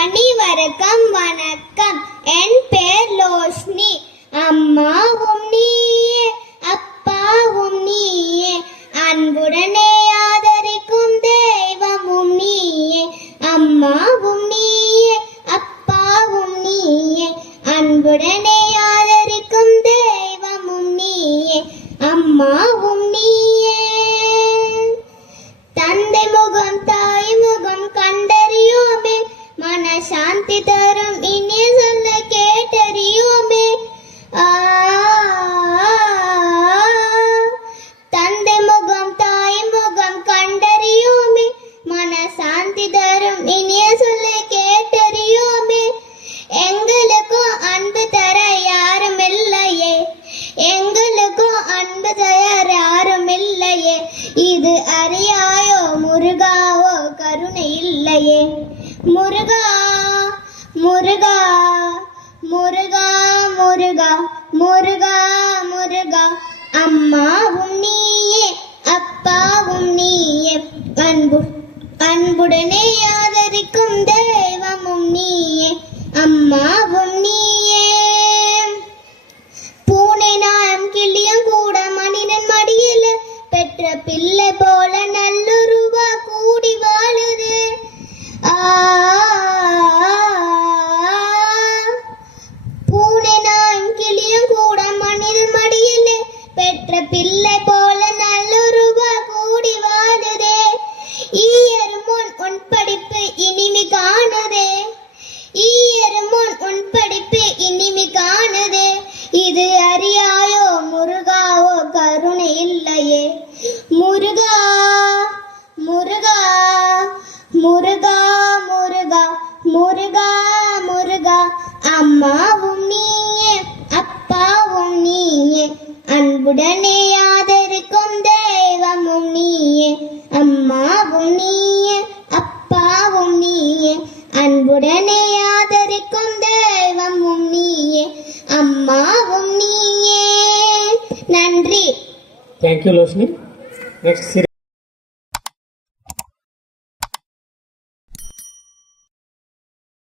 அனைவருக்கும் வணக்கம். என் பேர் லோஷ்னி. அம்மாவும் நீயே, அப்பாவும் நீயே, அன்புடனே ஆதரிக்கும் தெய்வமும் நீயே. அம்மாவும் நீயே, அப்பாவும் நீயே, அன்புடனே ஆதரிக்கும் தெய்வமும் நீயே. அம்மாவும் நீயே. தந்தை முகம் தாய் முகம் கண்டறியோமே, மன சாந்தி தரும் இனிய சொல்ல கேட்டறியோமே. தந்தை முகம் தாய் முகம் கண்டறியோமே, மன சாந்தி தரும் இனிய சொல்ல கேட்டறியோமே. எங்களுக்கும் அன்பு தர யாரும் இல்லையே, எங்களுக்கும் அன்பு தர யாரும் இல்லையே. இது அறியாயோ முருகாவோ கருணை இல்லையே. முருகா முருகா முருகா முருகா முருகா முருகா. அம்மாவும் நீயே, அப்பாவும் நீயே, அன்புடனே ஆதரிக்கும் தெய்வமும் நீயே. அம்மாவும் நீயே. பூனை நாயம் கிளியும் கூட மனிதன் மடியில பெற்ற பிள்ளை போல நல்லுருவா கூடி வாழுது. பூனை நாயும் கிளியும் கூட மனிதன் மடியில பெற்ற பிள்ளை போல நல்லுருவா கூடி வாழுதே. ஈயருமுன் உன் படிப்பு இனிமை காணுதே, ஈயருமுன் உன் படிப்பு இனிமை காணுதே. இது அறியாயோ முருகாவோ கருணை இல்லையே. முருகா முருகா முருகா முருகா முருகா முருகா. அம்மாவும் நீயே, அப்பாவும் நீயே, அன்புடனே ஆதரிக்கும் தெய்வமும் நீயே. அம்மாவும் நீயே, அப்பாவும் நீயே, அன்புடனே ஆதரிக்கும் தெய்வமும் நீயே. அம்மாவும் நீயே. நன்றி. Thank you, Loshni. Next.